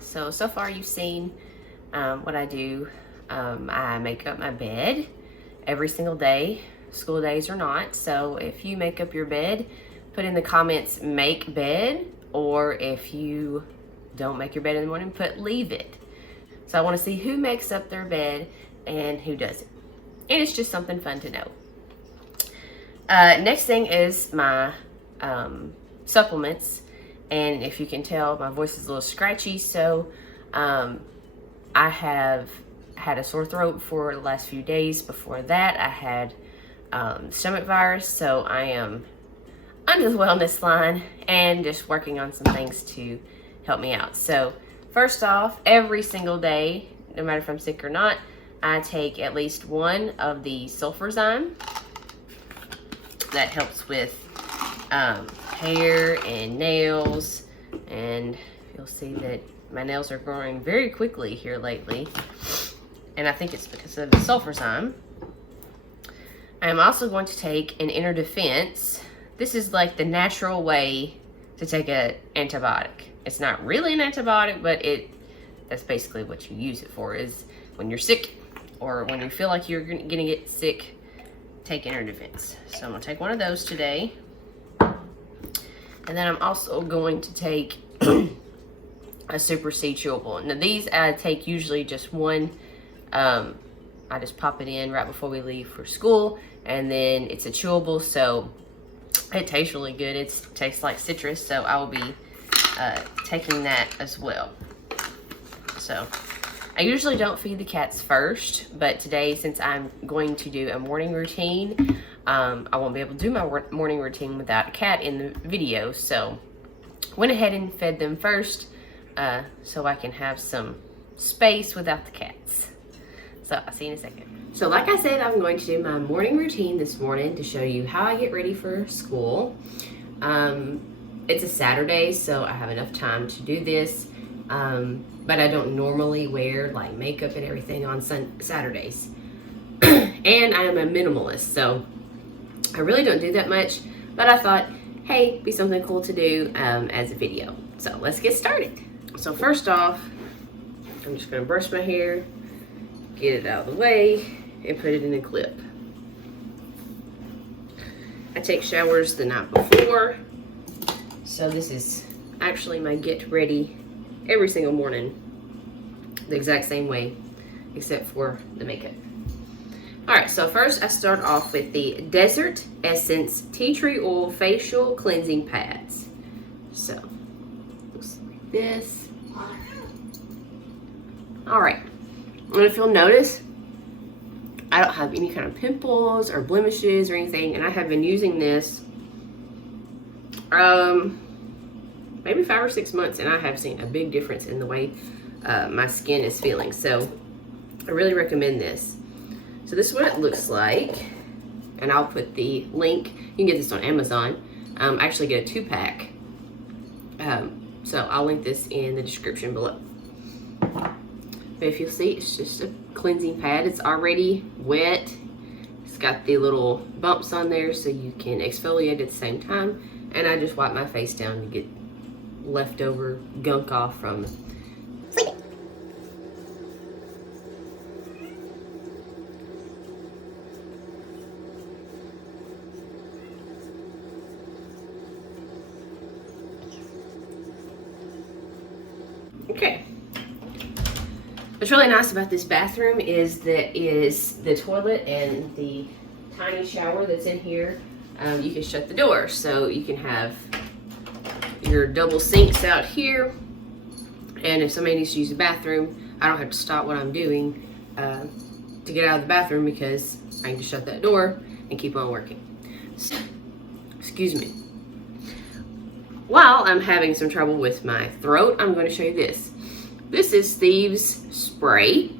So far you've seen what I do. I make up my bed every single day, school days or not. So if you make up your bed, put in the comments make bed, or if you don't make your bed in the morning, put leave it. So I want to see who makes up their bed and who doesn't. And it's just something fun to know. Next thing is my supplements. And if you can tell, my voice is a little scratchy, so I have had a sore throat for the last few days. Before that, I had stomach virus, so I am under the wellness line and just working on some things to help me out. So first off, every single day, no matter if I'm sick or not, I take at least one of the sulfurzyme. That helps with hair and nails, and you'll see that my nails are growing very quickly here lately, and I think it's because of the sulfurzyme. I am also going to take an inner defense. This is like the natural way to take an antibiotic. It's not really an antibiotic, but that's basically what you use it for, is when you're sick or when you feel like you're gonna get sick, take inner defense. So I'm gonna take one of those today. And then I'm also going to take a Super C chewable. Now these I take usually just one. I just pop it in right before we leave for school, and then it's a chewable, so it tastes really good. It tastes like citrus, so I will be taking that as well. So I usually don't feed the cats first, but today, since I'm going to do a morning routine, I won't be able to do my morning routine without a cat in the video, so went ahead and fed them first so I can have some space without the cats. So I'll see you in a second. So like I said, I'm going to do my morning routine this morning to show you how I get ready for school. It's a Saturday, so I have enough time to do this, but I don't normally wear like makeup and everything on Saturdays. And I am a minimalist, so I really don't do that much, but I thought, hey, be something cool to do as a video. So let's get started. So first off, I'm just gonna brush my hair, get it out of the way, and put it in a clip. I take showers the night before, so this is actually my get ready every single morning, the exact same way, except for the makeup. All right, so first I start off with the Desert Essence Tea Tree Oil Facial Cleansing Pads. So, looks like this. All right, and if you'll notice, I don't have any kind of pimples or blemishes or anything, and I have been using this maybe 5 or 6 months, and I have seen a big difference in the way my skin is feeling. So I really recommend this. So this is what it looks like, and I'll put the link. You can get this on Amazon. Actually get a 2-pack. So I'll link this in the description below. But if you'll see, it's just a cleansing pad. It's already wet. It's got the little bumps on there so you can exfoliate at the same time. And I just wipe my face down to get leftover gunk off from sleeping. Okay. What's really nice about this bathroom is the toilet and the tiny shower that's in here. You can shut the door, so you can have your double sinks out here, and if somebody needs to use the bathroom, I don't have to stop what I'm doing to get out of the bathroom, because I can just shut that door and keep on working. So, excuse me. While I'm having some trouble with my throat, I'm going to show you this. This is Thieves Spray.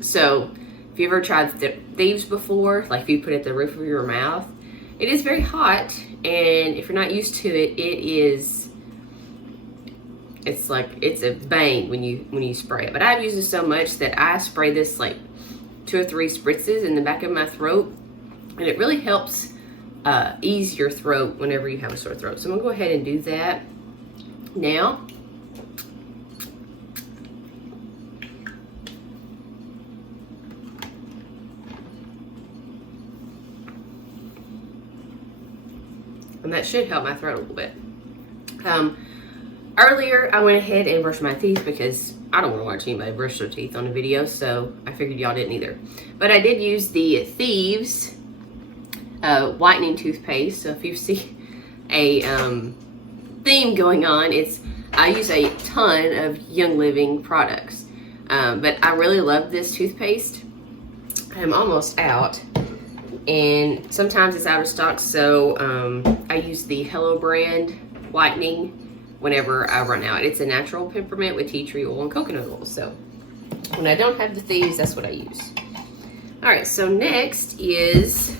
So if you ever tried Thieves before, like if you put it at the roof of your mouth, it is very hot, and if you're not used to it, it's like it's a bang when you spray it. But I've used it so much that I spray this like 2 or 3 spritzes in the back of my throat, and it really helps ease your throat whenever you have a sore throat. So I'm gonna go ahead and do that now. And that should help my throat a little bit. Earlier, I went ahead and brushed my teeth because I don't want to watch anybody brush their teeth on a video, so I figured y'all didn't either. But I did use the Thieves whitening toothpaste. So if you see a theme going on, I use a ton of Young Living products. But I really love this toothpaste. I'm almost out, and sometimes it's out of stock, so I use the Hello brand whitening whenever I run out. It's a natural peppermint with tea tree oil and coconut oil. So when I don't have the Thieves, that's what I use. All right, so next is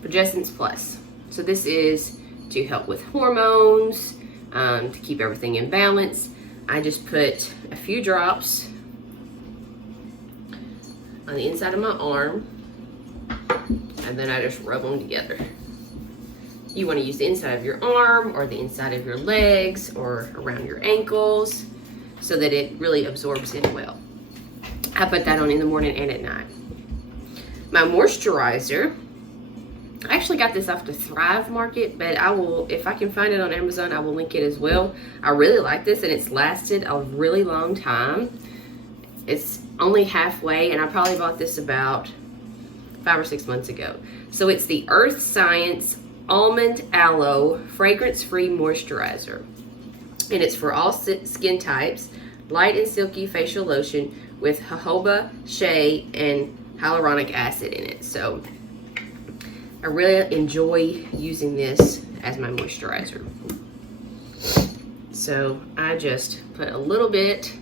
Progessence Plus. So this is to help with hormones, to keep everything in balance. I just put a few drops on the inside of my arm, and then I just rub them together. You want to use the inside of your arm or the inside of your legs or around your ankles so that it really absorbs in well. I put that on in the morning and at night. My moisturizer, I actually got this off the Thrive Market, but I will, if I can find it on Amazon, I will link it as well. I really like this, and it's lasted a really long time. It's only halfway, and I probably bought this about 5 or 6 months ago. So it's the Earth Science Almond Aloe Fragrance-Free Moisturizer. And it's for all skin types, light and silky facial lotion with jojoba, shea, and hyaluronic acid in it. So I really enjoy using this as my moisturizer. So I just put a little bit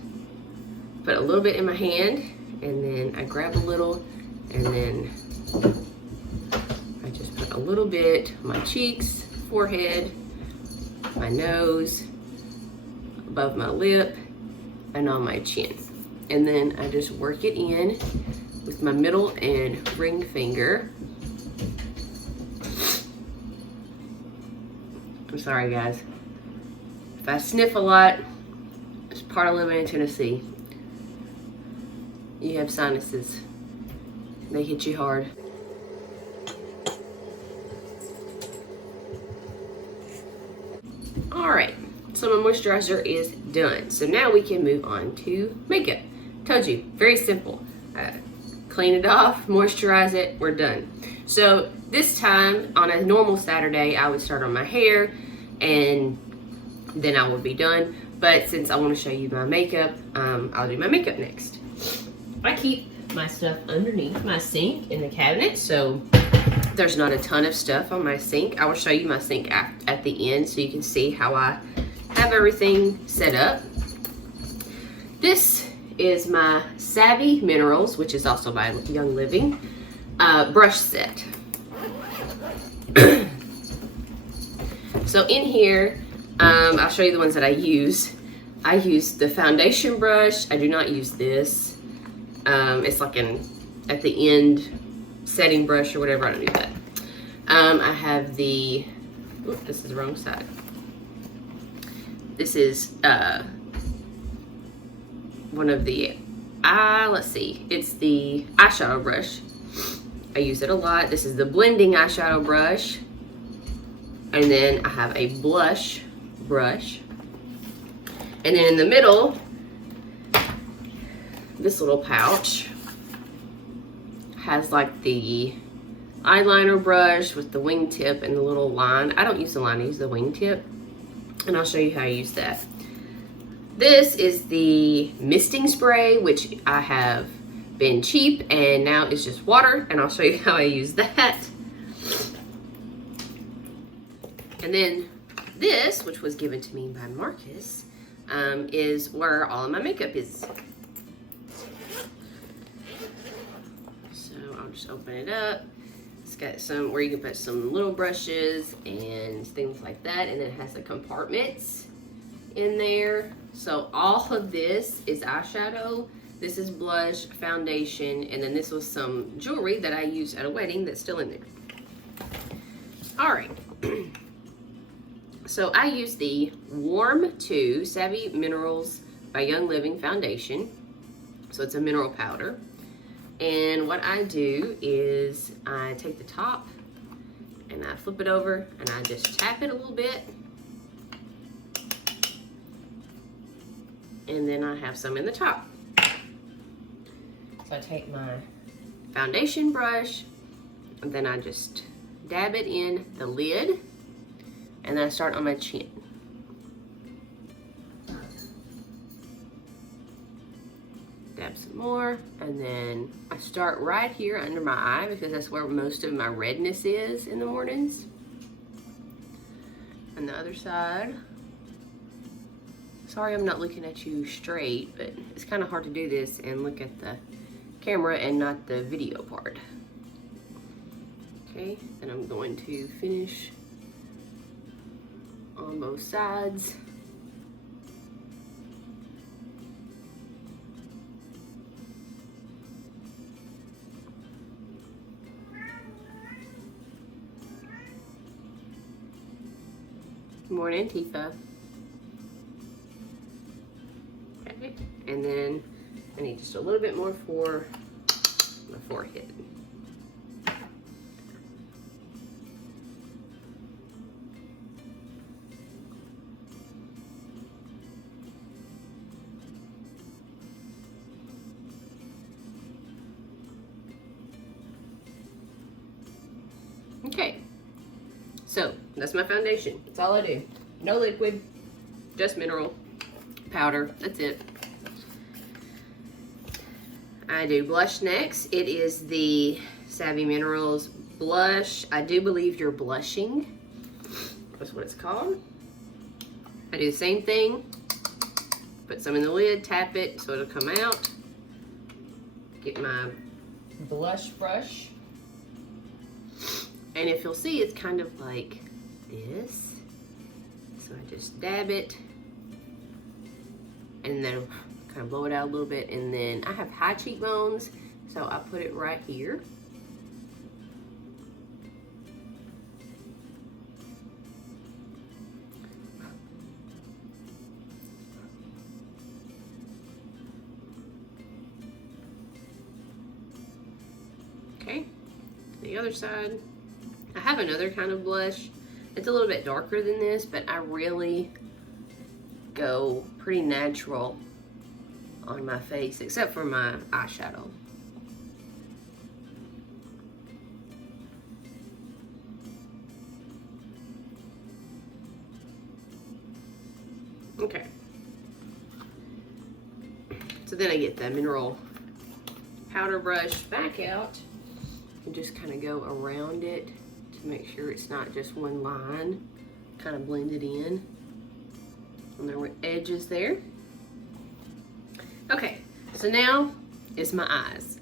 in my hand, and then I grab a little, and then I just put a little bit on my cheeks, forehead, my nose, above my lip, and on my chin. And then I just work it in with my middle and ring finger. I'm sorry guys. If I sniff a lot, it's part of living in Tennessee. You have sinuses. They hit you hard. All right, so my moisturizer is done. So now we can move on to makeup. Told you, very simple. Clean it off, moisturize it, we're done. So this time, on a normal Saturday, I would start on my hair and then I would be done. But since I want to show you my makeup, I'll do my makeup next. I keep my stuff underneath my sink in the cabinet, so there's not a ton of stuff on my sink. I will show you my sink at the end so you can see how I have everything set up. This is my Savvy Minerals, which is also by Young Living, brush set. So in here, I'll show you the ones that I use. I use the foundation brush. I do not use this. It's like at the end setting brush or whatever. I don't do that. I have the, oops, this is the wrong side. This is one of the, let's see, it's the eyeshadow brush. I use it a lot. This is the blending eyeshadow brush. And then I have a blush brush. And then in the middle, this little pouch has like the eyeliner brush with the wingtip and the little line. I don't use the line, I use the wingtip. And I'll show you how I use that. This is the misting spray, which I have been cheap and now it's just water, and I'll show you how I use that. And then this, which was given to me by Marcus, is where all of my makeup is. So I'll just open it up. It's got some where you can put some little brushes and things like that, and then it has the compartments in there. So all of this is eyeshadow, this is blush, foundation, and then this was some jewelry that I used at a wedding that's still in there. All right. So I use the Warm 2 Savvy Minerals by Young Living foundation. So it's a mineral powder. And what I do is I take the top and I flip it over and I just tap it a little bit. And then I have some in the top. So I take my foundation brush and then I just dab it in the lid and then I start on my chin. Dab some more, and then I start right here under my eye because that's where most of my redness is in the mornings. And the other side. Sorry I'm not looking at you straight, but it's kind of hard to do this and look at the camera and not the video part. Okay, then I'm going to finish on both sides. Good morning, Tifa. Okay, and then I need just a little bit more for my forehead. Okay, so that's my foundation. That's all I do. No liquid, just mineral powder. That's it. I do blush next. It is the Savvy Minerals blush. I do believe you're blushing. That's what it's called. I do the same thing. Put some in the lid, tap it so it'll come out. Get my blush brush. And if you'll see, it's kind of like this. So I just dab it and then kind of blow it out a little bit. And then I have high cheekbones, so I put it right here. Okay, the other side. I have another kind of blush. It's a little bit darker than this, but I really go pretty natural on my face, except for my eyeshadow. Okay. So then I get the mineral powder brush back out and just kind of go around it to make sure it's not just one line, kind of blend it in. And there were edges there. Okay, so now is my eyes.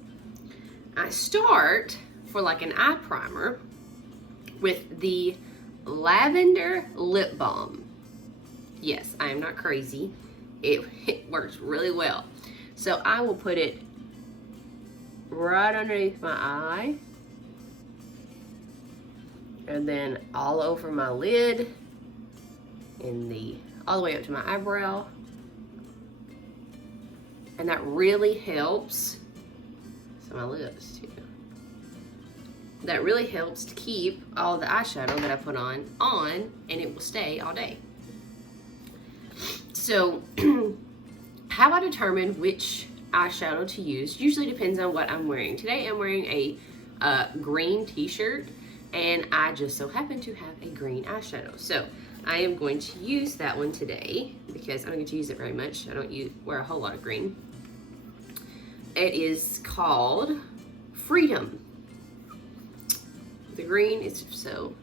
I start for like an eye primer with the Lavender Lip Balm. Yes, I am not crazy. It works really well. So I will put it right underneath my eye, and then all over my lid, all the way up to my eyebrow. And that really helps, so my lips too. That really helps to keep all the eyeshadow that I put on, and it will stay all day. So how I determine which eyeshadow to use usually depends on what I'm wearing. Today I'm wearing a green t-shirt, and I just so happen to have a green eyeshadow. So I am going to use that one today because I don't get to use it very much. I don't wear a whole lot of green. It is called Freedom. The green is so,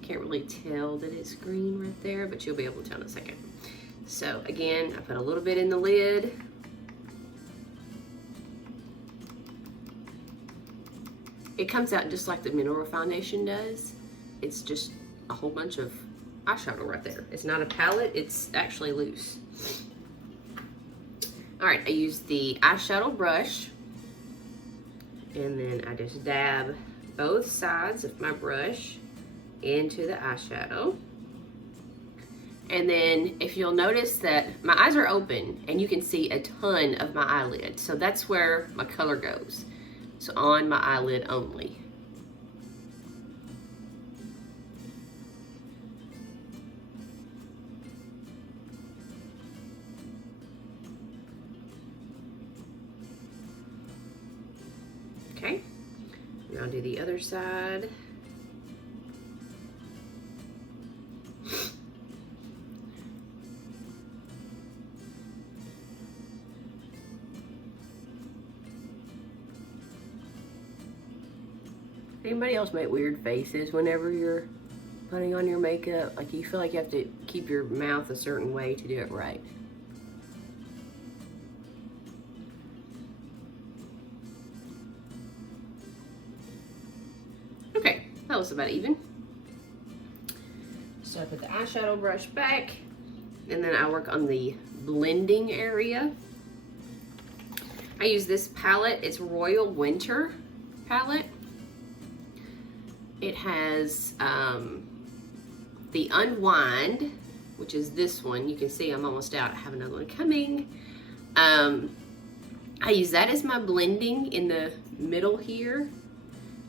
can't really tell that it's green right there, but you'll be able to tell in a second. So again, I put a little bit in the lid. It comes out just like the mineral foundation does. It's just a whole bunch of eyeshadow right there. It's not a palette, it's actually loose. All right, I use the eyeshadow brush, and then I just dab both sides of my brush into the eyeshadow. And then if you'll notice that my eyes are open and you can see a ton of my eyelid. So that's where my color goes. So on my eyelid only. Okay, now I'll do the other side. Anybody else make weird faces whenever you're putting on your makeup? Like you feel like you have to keep your mouth a certain way to do it right. Okay, that was about even. So I put the eyeshadow brush back, and then I work on the blending area. I use this palette. It's Royal Winter palette. It has the Unwind, which is this one. You can see I'm almost out. I have another one coming. I use that as my blending in the middle here.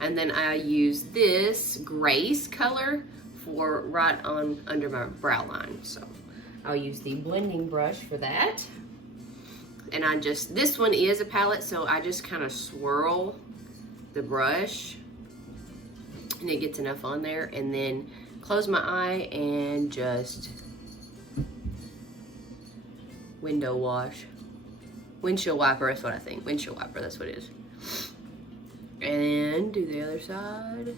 And then I use this Grace color for right on under my brow line. So I'll use the blending brush for that. And this one is a palette, so I just kind of swirl the brush and it gets enough on there, and then close my eye and just windshield wiper, that's what I think. Windshield wiper, that's what it is. And do the other side.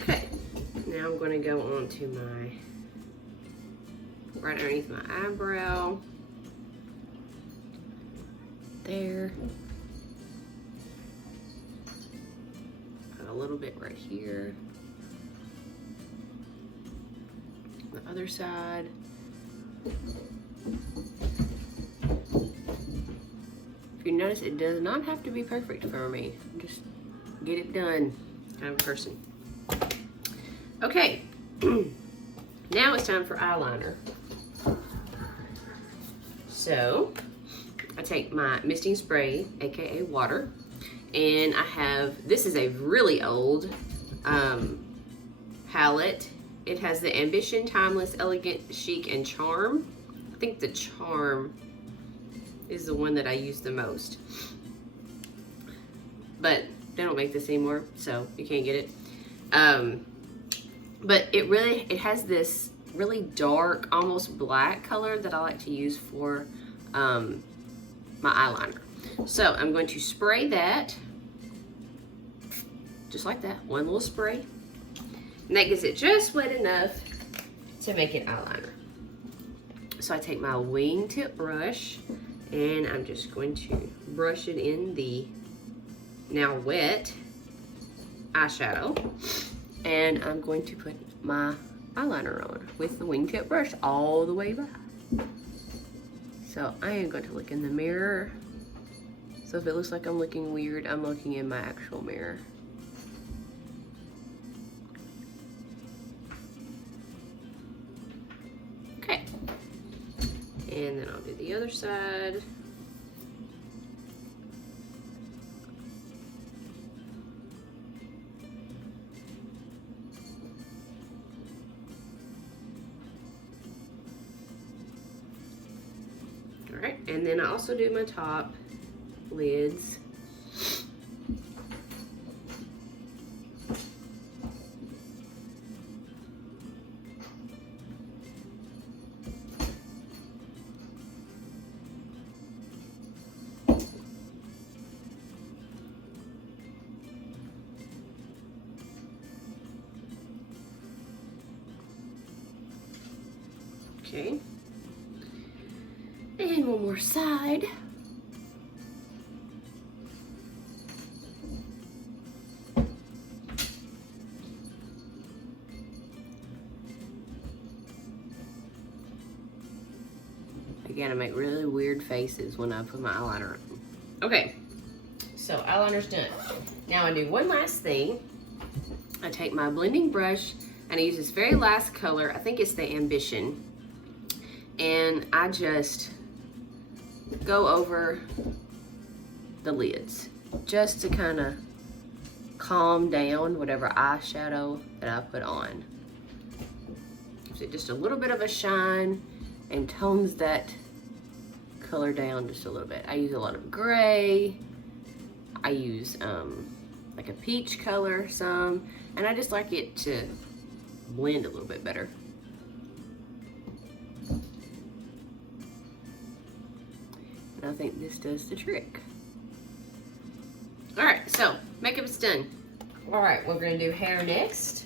Okay, now I'm going to go on to my, right underneath my eyebrow. There. A little bit right here. The other side. If you notice, it does not have to be perfect for me. Just get it done kind of person. Okay, now it's time for eyeliner. So I take my misting spray, aka water, and I have, this is a really old palette. It has the Ambition, Timeless, Elegant, Chic, and Charm. I think the Charm is the one that I use the most. But they don't make this anymore, so you can't get it. But it has this really dark, almost black color that I like to use for my eyeliner. So I'm going to spray that, just like that, one little spray. And that gets it just wet enough to make an eyeliner. So I take my wingtip brush and I'm just going to brush it in the now wet eyeshadow. And I'm going to put my eyeliner on with the wingtip brush all the way back. So I am going to look in the mirror. So if it looks like I'm looking weird, I'm looking in my actual mirror. Okay. And then I'll do the other side. All right, and then I also do my top lids. Okay. And one more side. Again, I make really weird faces when I put my eyeliner on. Okay, so eyeliner's done. Now I do one last thing. I take my blending brush and I use this very last color. I think it's the Ambition. And I just go over the lids just to kind of calm down whatever eyeshadow that I put on. Gives it just a little bit of a shine and tones that color down just a little bit. I use a lot of gray. I use like a peach color some, and I just like it to blend a little bit better. And I think this does the trick. All right, so makeup is done. All right, we're gonna do hair next.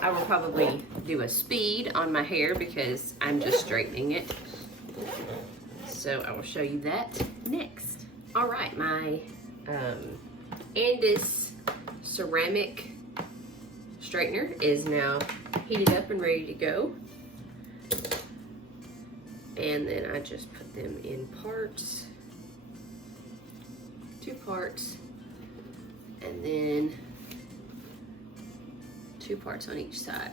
I will probably do a speed on my hair because I'm just straightening it. So I will show you that next. All right, my Andis ceramic straightener is now heated up and ready to go. And then I just put them in parts, 2 parts, and then 2 parts on each side.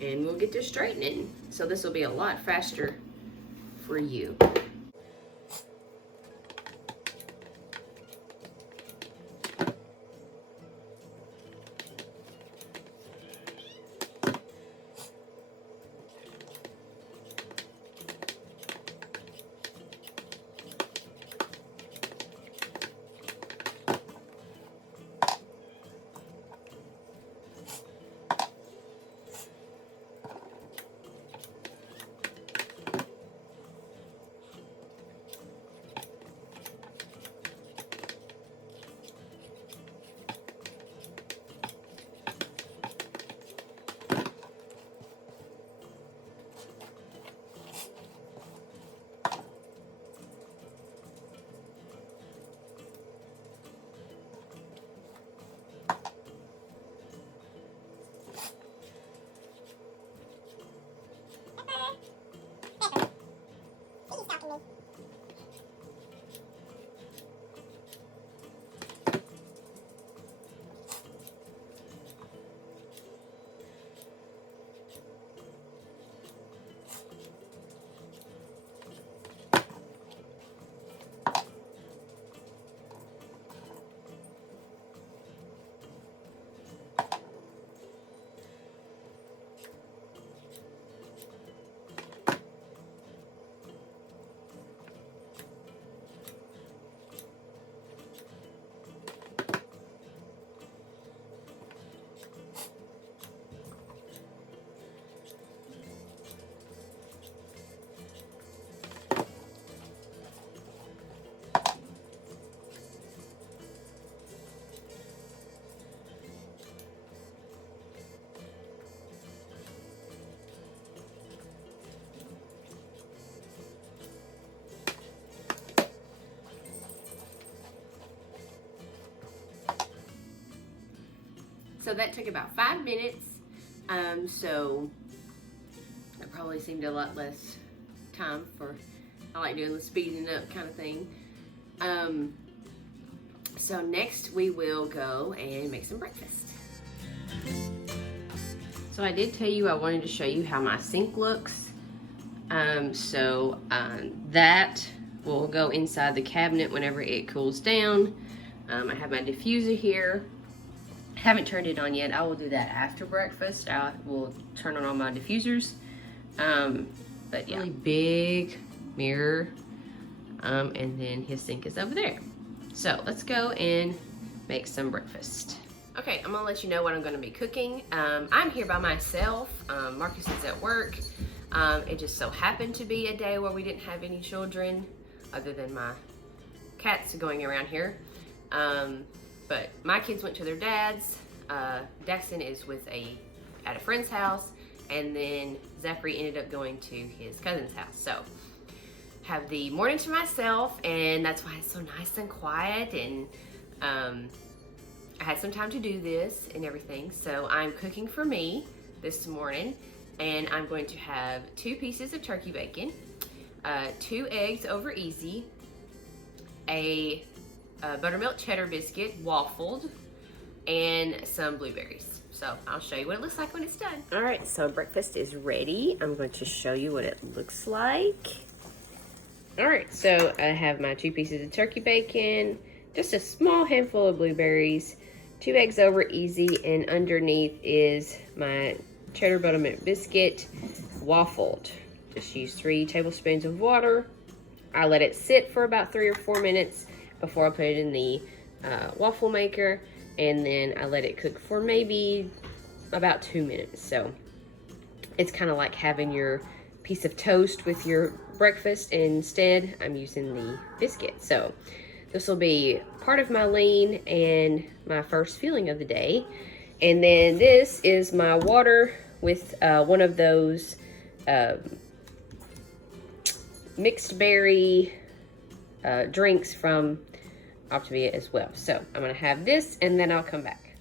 And we'll get to straightening. So this will be a lot faster for you. So that took about 5 minutes. So it probably seemed a lot less time for, I like doing the speeding up kind of thing. So next we will go and make some breakfast. So I did tell you I wanted to show you how my sink looks. That will go inside the cabinet whenever it cools down. I have my diffuser here. Haven't turned it on yet. I will do that after breakfast. I will turn on all my diffusers. But yeah, really big mirror. And then his sink is over there. So let's go and make some breakfast. Okay, I'm gonna let you know what I'm gonna be cooking. I'm here by myself. Marcus is at work. It just so happened to be a day where we didn't have any children other than my cats going around here. But my kids went to their dad's. Dexton is at a friend's house, and then Zachary ended up going to his cousin's house. So have the morning to myself, and that's why it's so nice and quiet, and I had some time to do this and everything. So I'm cooking for me. this morning, and I'm going to have 2 pieces of turkey bacon, 2 eggs over easy, a buttermilk cheddar biscuit waffled, and some blueberries. So I'll show you what it looks like when it's done. All right, so breakfast is ready. I'm going to show you what it looks like. All right, so I have my 2 pieces of turkey bacon, just a small handful of blueberries, 2 eggs over easy, and underneath is my cheddar buttermilk biscuit waffled. Just use 3 tablespoons of water. I let it sit for about 3 or 4 minutes before I put it in the waffle maker, and then I let it cook for maybe about 2 minutes. So it's kind of like having your piece of toast with your breakfast. Instead, I'm using the biscuit. So this will be part of my lean and my first feeling of the day. And then this is my water with one of those mixed berry drinks from Optavia as well. So I'm gonna have this and then I'll come back.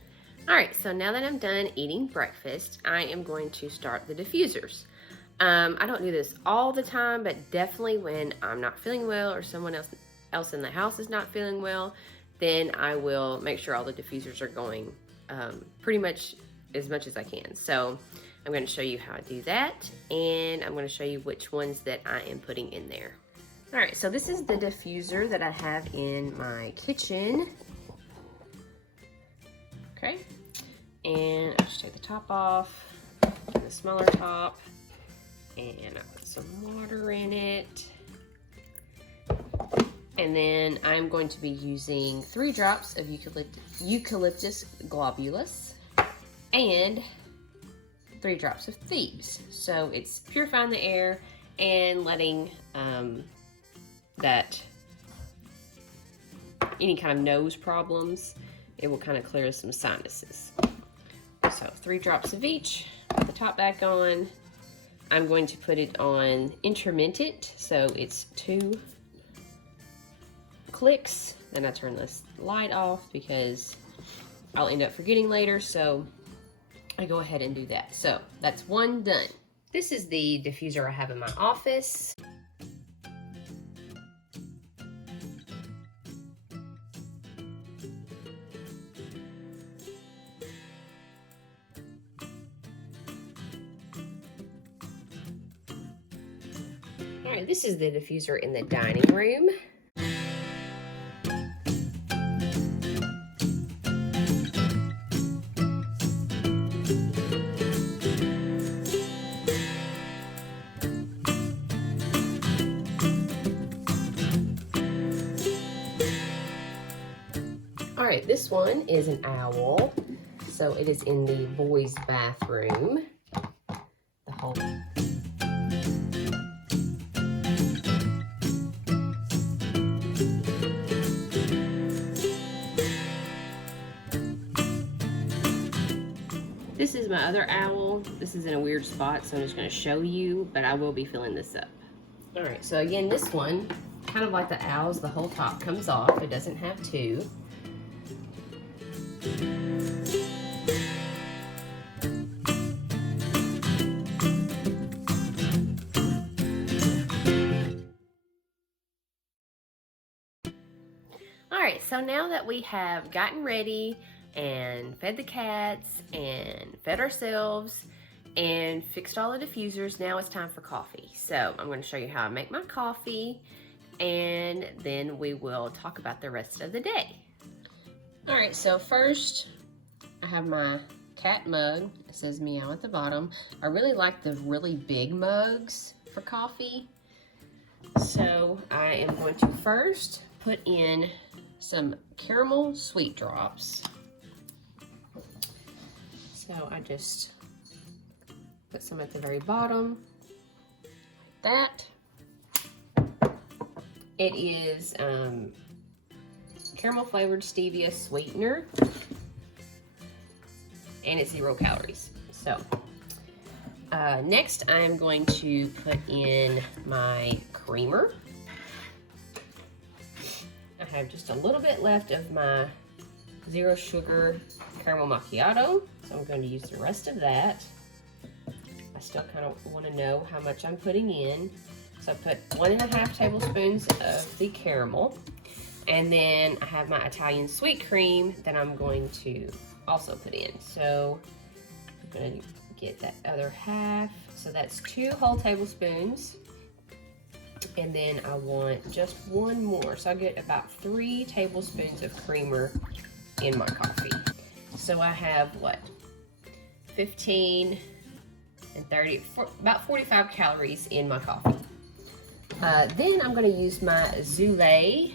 All right, so now that I'm done eating breakfast, I am going to start the diffusers. I don't do this all the time, but definitely when I'm not feeling well or someone else in the house is not feeling well, then I will make sure all the diffusers are going pretty much as I can. So I'm going to show you how I do that, and I'm going to show you which ones that I am putting in there. All right, so this is the diffuser that I have in my kitchen. Okay, and I'll just take the top off, the smaller top, and I put some water in it. And then I'm going to be using 3 drops of eucalyptus globulus and 3 drops of Thieves. So it's purifying the air and letting that any kind of nose problems, it will kind of clear some sinuses. So 3 drops of each, put the top back on. I'm going to put it on intermittent, so it's 2 clicks. Then I turn this light off because I'll end up forgetting later, so I go ahead and do that. So that's 1 done. This is the diffuser I have in my office. All right, this is the diffuser in the dining room. All right, this one is an owl. So it is in the boys' bathroom. The whole This is my other owl. This is in a weird spot, so I'm just gonna show you, but I will be filling this up. All right, so again, this one, kind of like the owls, the whole top comes off. It doesn't have 2. All right, so now that we have gotten ready and fed the cats and fed ourselves and fixed all the diffusers, now it's time for coffee. So I'm going to show you how I make my coffee, and then we will talk about the rest of the day. All right, so first I have my cat mug. It says meow at the bottom. I really like the really big mugs for coffee. So I am going to first put in some caramel sweet drops. So I just put some at the very bottom, like that. It is caramel flavored stevia sweetener, and it's 0 calories. So next I'm going to put in my creamer. I have just a little bit left of my 0 sugar caramel macchiato, so I'm going to use the rest of that. I still kind of want to know how much I'm putting in. So I put 1.5 tablespoons of the caramel. And then I have my Italian sweet cream that I'm going to also put in. So I'm going to get that other half. So that's 2 whole tablespoons. And then I want just 1 more. So I get about 3 tablespoons of creamer in my coffee. So I have what? 15 and 30, about 45 calories in my coffee. Then I'm going to use my Zule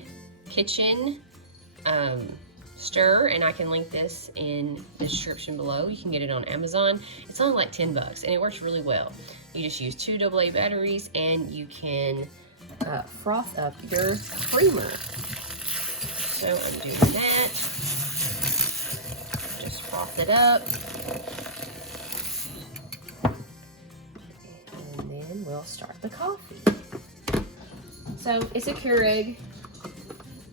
kitchen stir, and I can link this in the description below. You can get it on Amazon. It's only like 10 bucks and it works really well. You just use 2 AA batteries and you can froth up your creamer. So I'm doing that. Just froth it up. And then we'll start the coffee. So it's a Keurig.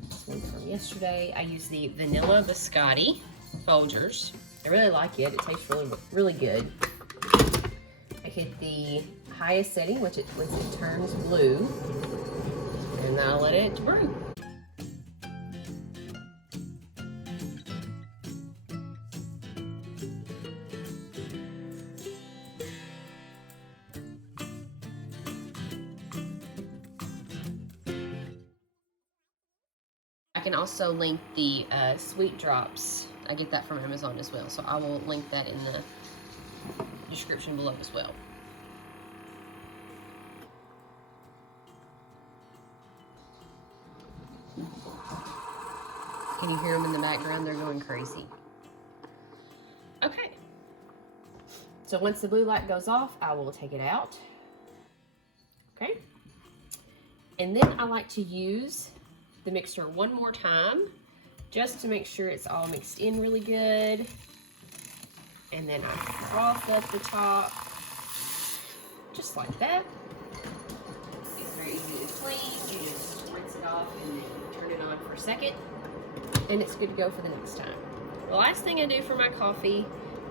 This one from yesterday. I use the vanilla biscotti Folgers. I really like it. It tastes really good. I hit the highest setting, once it turns blue, and I'll let it brew. I can also link the Sweet Drops. I get that from Amazon as well, so I will link that in the description below as well. Can you hear them in the background? They're going crazy. Okay. So once the blue light goes off, I will take it out. Okay. And then I like to use the mixture one more time just to make sure it's all mixed in really good. And then I froth up the top just like that. It's very easy to clean. You just rinse it off and then turn it on for a second, and it's good to go for the next time. The last thing I do for my coffee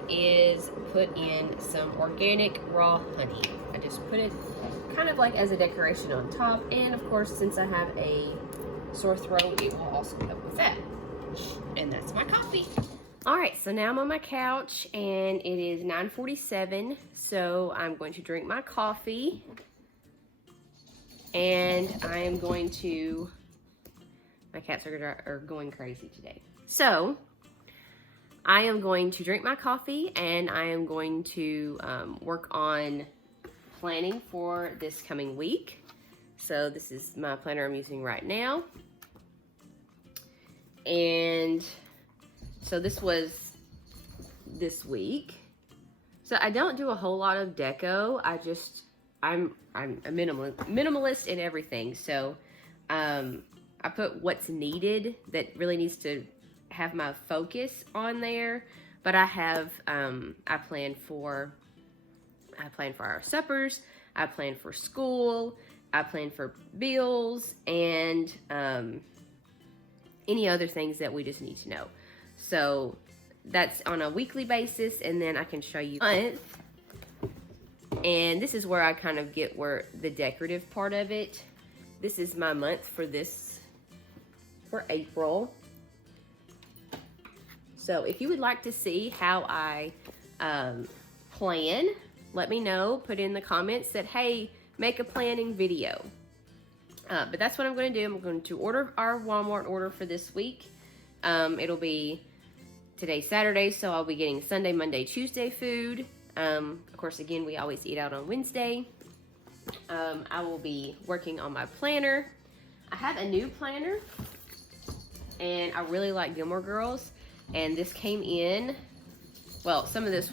is put in some organic raw honey. I just put it kind of like as a decoration on top, and of course, since I have a sore throat, it will also help with that. And that's my coffee. All right, so now I'm on my couch and it is 9:47, so I'm going to drink my coffee, and I am going to, my cats are going crazy today. So I am going to drink my coffee, and I am going to work on planning for this coming week. So this is my planner I'm using right now. And so this was this week. So I don't do a whole lot of deco. I'm a minimalist in everything. So I put what's needed that really needs to have my focus on there. But I have I plan for our suppers, I plan for school, I plan for bills, and any other things that we just need to know. So that's on a weekly basis, and then I can show you month. And this is where I kind of get where the decorative part of it. This is my month for April. So if you would like to see how I plan, let me know. Put in the comments that, hey, make a planning video. But that's what I'm going to do. I'm going to order our Walmart order for this week. It'll be today, Saturday, so I'll be getting Sunday, Monday, Tuesday food. Of course, again, we always eat out on Wednesday. I will be working on my planner. I have a new planner, and I really like Gilmore Girls. And this came in, well, some of this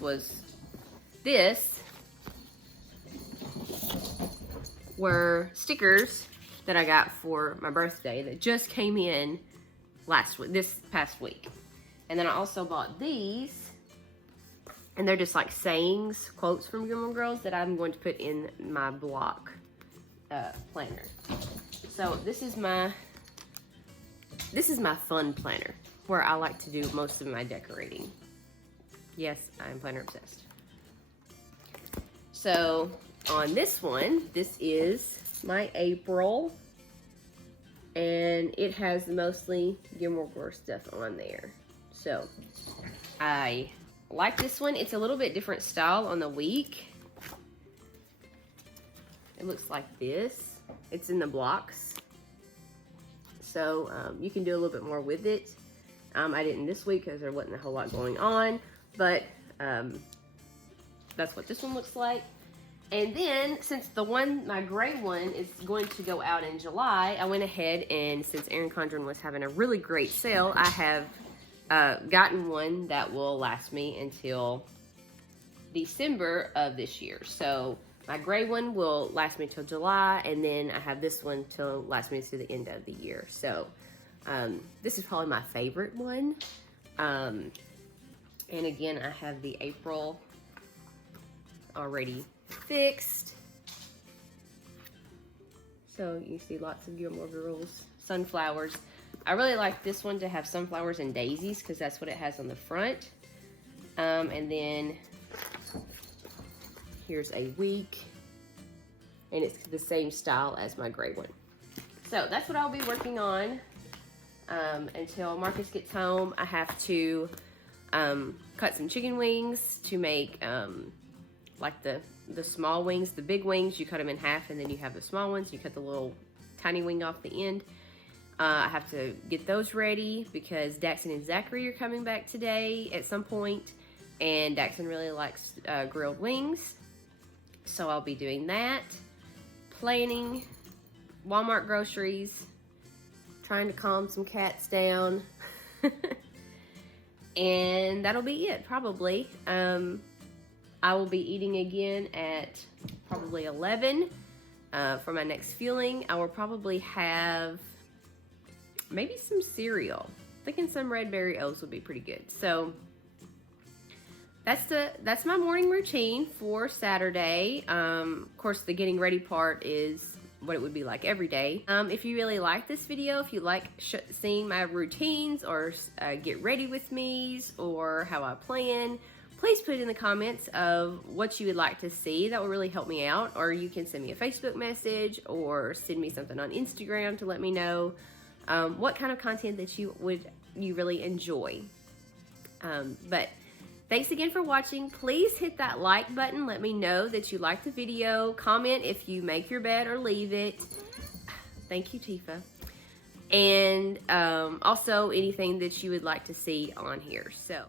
were stickers that I got for my birthday that just came in this past week. And then I also bought these, and they're just like sayings, quotes from Gilmore Girls that I'm going to put in my block planner. So this is my fun planner where I like to do most of my decorating. Yes, I'm planner obsessed. So on this one, this is my April, and it has mostly Gilmore Girls stuff on there. So I like this one. It's a little bit different style on the week. It looks like this. It's in the blocks. So you can do a little bit more with it. I didn't this week because there wasn't a whole lot going on, but that's what this one looks like. And then, since my gray one is going to go out in July, I went ahead and, since Erin Condren was having a really great sale, I have gotten one that will last me until December of this year. So my gray one will last me till July, and then I have this one to last me to the end of the year. So this is probably my favorite one. And again, I have the April already fixed. So you see lots of Gilmore Girls, sunflowers. I really like this one to have sunflowers and daisies because that's what it has on the front. And then here's a week, and it's the same style as my gray one. So that's what I'll be working on until Marcus gets home. I have to cut some chicken wings to make like the small wings. The big wings, you cut them in half, and then you have the small ones. You cut the little tiny wing off the end. I have to get those ready because Daxon and Zachary are coming back today at some point, and Daxon really likes grilled wings. So I'll be doing that, planning, Walmart groceries, trying to calm some cats down, and that'll be it probably. I will be eating again at probably 11 for my next fueling. I will probably have maybe some cereal. Thinking some red berry oats would be pretty good. So that's my morning routine for Saturday. Of course, the getting ready part is what it would be like every day. If you really like this video, if you like seeing my routines or get ready with me's or how I plan, please put in the comments of what you would like to see. That will really help me out. Or you can send me a Facebook message or send me something on Instagram to let me know what kind of content that you really enjoy. But thanks again for watching. Please hit that like button. Let me know that you like the video. Comment if you make your bed or leave it. Thank you, Tifa. And also anything that you would like to see on here. So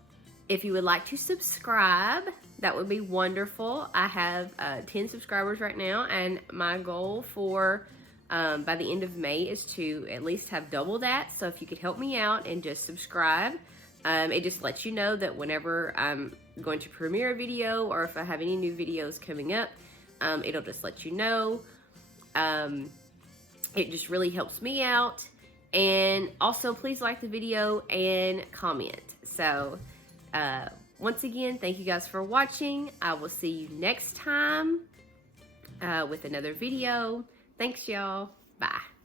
if you would like to subscribe, that would be wonderful. I have 10 subscribers right now, and my goal for by the end of May is to at least have double that. So if you could help me out and just subscribe, it just lets you know that whenever I'm going to premiere a video or if I have any new videos coming up, it'll just let you know. It just really helps me out. And also, please like the video and comment. So once again, thank you guys for watching. I will see you next time with another video. Thanks, y'all. Bye.